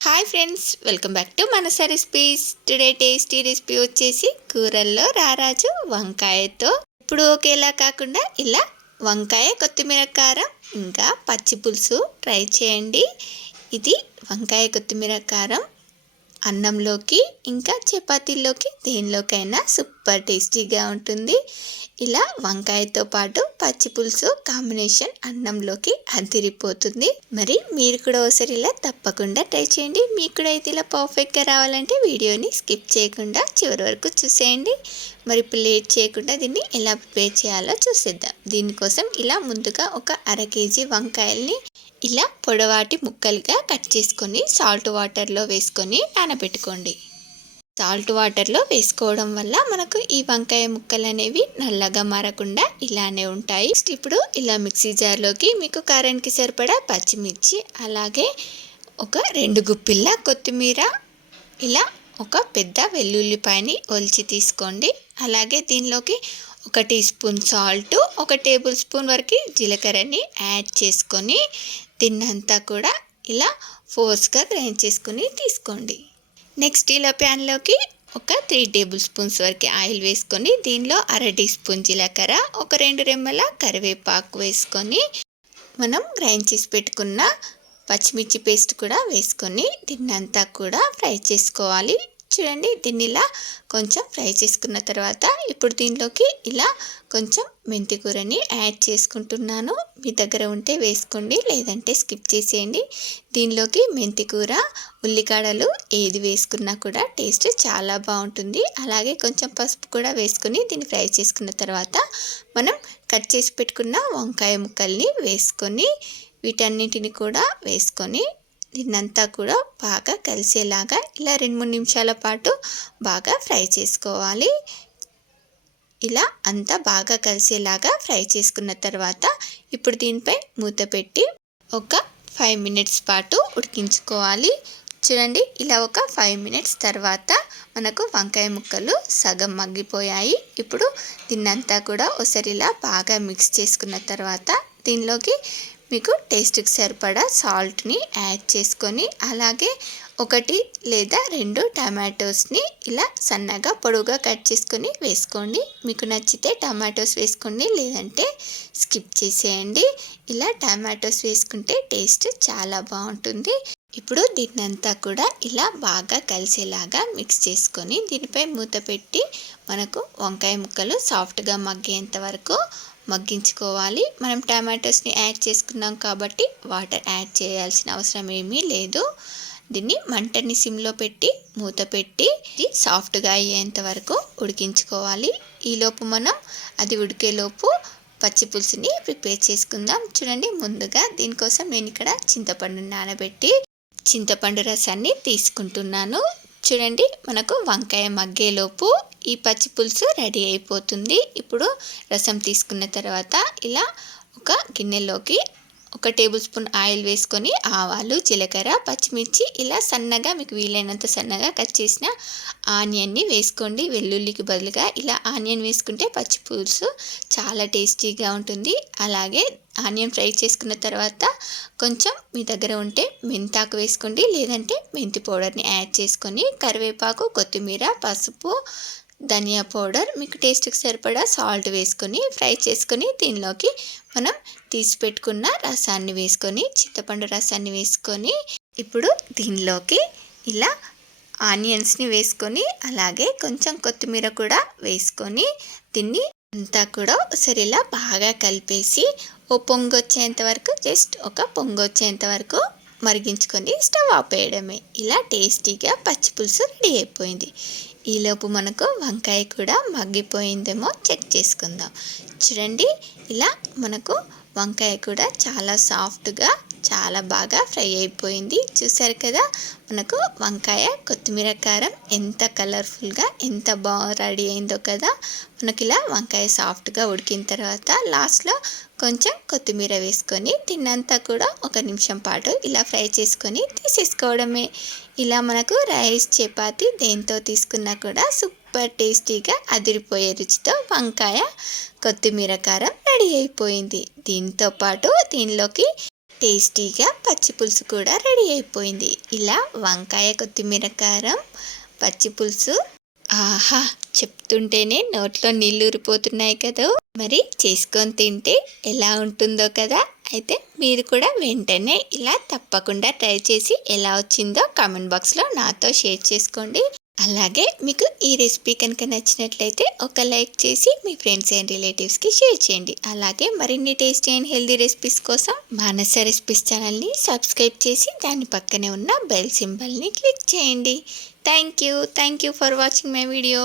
Hi friends welcome back to Manasa recipes today tasty recipe వచ్చేసి కూరల్లో రారాజు వంకాయతో. ఇప్పుడు ఒకేలా కాకుండా ఇలా వంకాయ కొత్తిమీర కారం ఇంకా పచ్చి పులుసు ట్రై చేయండి. ఇది వంకాయ కొత్తిమీర కారం అన్నంలోకి ఇంకా చపాతీలోకి దేనిలోకైనా సూపర్ టేస్టీగా ఉంటుంది. ఇలా వంకాయతో పాటు పచ్చి పులుసు కాంబినేషన్ అన్నంలోకి అదిరిపోతుంది. మరి మీరు కూడా ఒకసారి ఇలా తప్పకుండా ట్రై చేయండి. మీకు కూడా అయితే ఇలా పర్ఫెక్ట్గా రావాలంటే వీడియోని స్కిప్ చేయకుండా చివరి వరకు చూసేయండి. మరి ప్లేట్ చేయకుండా దీన్ని ఎలా ప్రిపేర్ చేయాలో చూసేద్దాం. దీనికోసం ఇలా ముందుగా ఒక అర కేజీ వంకాయల్ని ఇలా పొడవాటి ముక్కలుగా కట్ చేసుకొని సాల్ట్ వాటర్లో వేసుకొని నానబెట్టుకోండి. సాల్ట్ వాటర్లో వేసుకోవడం వల్ల మనకు ఈ వంకాయ ముక్కలు అనేవి నల్లగా మారకుండా ఇలానే ఉంటాయి. నెక్స్ట్ ఇప్పుడు ఇలా మిక్సీ జార్లోకి మీకు కారానికి సరిపడా పచ్చిమిర్చి అలాగే ఒక రెండు గుప్పిళ్ళ కొత్తిమీర ఇలా ఒక పెద్ద వెల్లుల్లిపాయని ఒలిచి తీసుకోండి. అలాగే దీనిలోకి ఒక టీ స్పూన్ సాల్ట్ ఒక టేబుల్ స్పూన్ వరకు జీలకర్రని యాడ్ చేసుకొని తిన్నంతా కూడా ఇలా ఫోర్స్గా గ్రైండ్ చేసుకుని తీసుకోండి. నెక్స్ట్ ఇలా ప్యాన్లోకి ఒక త్రీ టేబుల్ స్పూన్స్ వరకు ఆయిల్ వేసుకొని దీనిలో అర టీ స్పూన్ జీలకర్ర ఒక రెండు రెమ్మల కరివేపాకు వేసుకొని మనం గ్రైండ్ చేసి పెట్టుకున్న పచ్చిమిర్చి పేస్ట్ కూడా వేసుకొని తిన్నంతా కూడా ఫ్రై చేసుకోవాలి. చూడండి దీన్ని ఇలా కొంచెం ఫ్రై చేసుకున్న తర్వాత ఇప్పుడు దీనిలోకి ఇలా కొంచెం మెంతి కూరని యాడ్ చేసుకుంటున్నాను. మీ దగ్గర ఉంటే వేసుకోండి లేదంటే స్కిప్ చేసేయండి. దీనిలోకి మెంతికూర ఉల్లికాడలు ఏది వేసుకున్నా కూడా టేస్ట్ చాలా బాగుంటుంది. అలాగే కొంచెం పసుపు కూడా వేసుకొని దీన్ని ఫ్రై చేసుకున్న తర్వాత మనం కట్ చేసి పెట్టుకున్న వంకాయ ముక్కల్ని వేసుకొని వీటన్నిటిని కూడా వేసుకొని దీన్నంతా కూడా బాగా కలిసేలాగా ఇలా రెండు మూడు నిమిషాల పాటు బాగా ఫ్రై చేసుకోవాలి. ఇలా అంతా బాగా కలిసేలాగా ఫ్రై చేసుకున్న తర్వాత ఇప్పుడు దీనిపై మూత పెట్టి ఒక ఫైవ్ మినిట్స్ పాటు ఉడికించుకోవాలి. చూడండి ఇలా ఒక ఫైవ్ మినిట్స్ తర్వాత మనకు వంకాయ ముక్కలు సగం మగ్గిపోయాయి. ఇప్పుడు దీన్నంతా కూడా ఒకసారి ఇలా బాగా మిక్స్ చేసుకున్న తర్వాత దీనిలోకి మీకు టేస్ట్కి సరిపడా సాల్ట్ని యాడ్ చేసుకొని అలాగే ఒకటి లేదా రెండు టమాటోస్ని ఇలా సన్నగా పొడవుగా కట్ చేసుకొని వేసుకోండి. మీకు నచ్చితే టమాటోస్ వేసుకోండి లేదంటే స్కిప్ చేసేయండి. ఇలా టమాటోస్ వేసుకుంటే టేస్ట్ చాలా బాగుంటుంది. ఇప్పుడు దీన్నంతా కూడా ఇలా బాగా కలిసేలాగా మిక్స్ చేసుకొని దీనిపై మూత పెట్టి మనకు వంకాయ ముక్కలు సాఫ్ట్గా మగ్గేంత వరకు మగ్గించుకోవాలి. మనం టమాటోస్ని యాడ్ చేసుకున్నాం కాబట్టి వాటర్ యాడ్ చేయాల్సిన అవసరం ఏమీ లేదు. దీన్ని మంటని సిమ్లో పెట్టి మూత పెట్టి ఇది సాఫ్ట్గా అయ్యేంత వరకు ఉడికించుకోవాలి. ఈలోపు మనం అది ఉడికేలోపు పచ్చి పులుసుని ప్రిపేర్ చేసుకుందాం. చూడండి ముందుగా దీనికోసం నేను ఇక్కడ చింతపండు నానబెట్టి చింతపండు రసాన్ని తీసుకుంటున్నాను. చూడండి మనకు వంకాయ మగ్గేలోపు ఈ పచ్చి పులుసు రెడీ అయిపోతుంది. ఇప్పుడు రసం తీసుకున్న తర్వాత ఇలా ఒక గిన్నెలోకి ఒక టేబుల్ స్పూన్ ఆయిల్ వేసుకొని ఆవాలు జీలకర్ర పచ్చిమిర్చి ఇలా సన్నగా మీకు వీలైనంత సన్నగా కట్ చేసిన ఆనియన్ని వేసుకోండి. వెల్లుల్లికి బదులుగా ఇలా ఆనియన్ వేసుకుంటే పచ్చి పులుసు చాలా టేస్టీగా ఉంటుంది. అలాగే ఆనియన్ ఫ్రై చేసుకున్న తర్వాత కొంచెం మీ దగ్గర ఉంటే మెంతాకు వేసుకోండి. లేదంటే మెంతి పౌడర్ని యాడ్ చేసుకొని కరివేపాకు కొత్తిమీర పసుపు ధనియా పౌడర్ మీకు టేస్ట్కి సరిపడా సాల్ట్ వేసుకొని ఫ్రై చేసుకొని దీనిలోకి మనం తీసి పెట్టుకున్న రసాన్ని వేసుకొని చింతపండు రసాన్ని వేసుకొని ఇప్పుడు దీనిలోకి ఇలా ఆనియన్స్ని వేసుకొని అలాగే కొంచెం కొత్తిమీర కూడా వేసుకొని దీన్ని అంతా కూడా ఒకసారి ఇలా బాగా కలిపేసి ఓ పొంగొచ్చేంత వరకు జస్ట్ ఒక పొంగు వచ్చేంత వరకు మరిగించుకొని స్టవ్ ఆపేయడమే. ఇలా టేస్టీగా పచ్చి పులుసు రెడీ అయిపోయింది. ఈలోపు మనకు వంకాయ కూడా మగ్గిపోయిందేమో చెక్ చేసుకుందాం. చూడండి ఇలా మనకు వంకాయ కూడా చాలా సాఫ్ట్గా చాలా బాగా ఫ్రై అయిపోయింది. చూసారు కదా మనకు వంకాయ కొత్తిమీర కారం ఎంత కలర్ఫుల్గా ఎంత బాగా రెడీ అయిందో కదా మనకి ఇలా వంకాయ సాఫ్ట్గా ఉడికిన తర్వాత లాస్ట్లో కొంచెం కొత్తిమీర వేసుకొని తిన్నంతా కూడా ఒక నిమిషం పాటు ఇలా ఫ్రై చేసుకొని తీసేసుకోవడమే. ఇలా మనకు రైస్ చపాతి దేంతో తీసుకున్నా కూడా సూపర్ టేస్టీగా అదిరిపోయే రుచితో వంకాయ కొత్తిమీర కారం రెడీ అయిపోయింది. దీంతో పాటు దీనిలోకి టేస్టీగా పచ్చి పులుసు కూడా రెడీ అయిపోయింది. ఇలా వంకాయ కొత్తిమీర కారం పచ్చి పులుసు. ఆహా! చెప్తుంటేనే నోట్లో నీళ్ళు ఊరిపోతున్నాయి కదా. మరి చేసుకొని తింటే ఎలా ఉంటుందో కదా? అయితే మీరు కూడా వెంటనే ఇలా తప్పకుండా ట్రై చేసి ఎలా వచ్చిందో కామెంట్ బాక్స్లో నాతో షేర్ చేసుకోండి. అలాగే మీకు ఈ రెసిపీ కనుక నచ్చినట్లయితే ఒక లైక్ చేసి మీ ఫ్రెండ్స్ అండ్ రిలేటివ్స్కి షేర్ చేయండి. అలాగే మరిన్ని టేస్టీ అండ్ హెల్దీ రెసిపీస్ కోసం మానస రెసిపీస్ ఛానల్ని సబ్స్క్రైబ్ చేసి దాని పక్కనే ఉన్న బెల్ సింబల్ని క్లిక్ చేయండి. Thank you thank you for watching my video.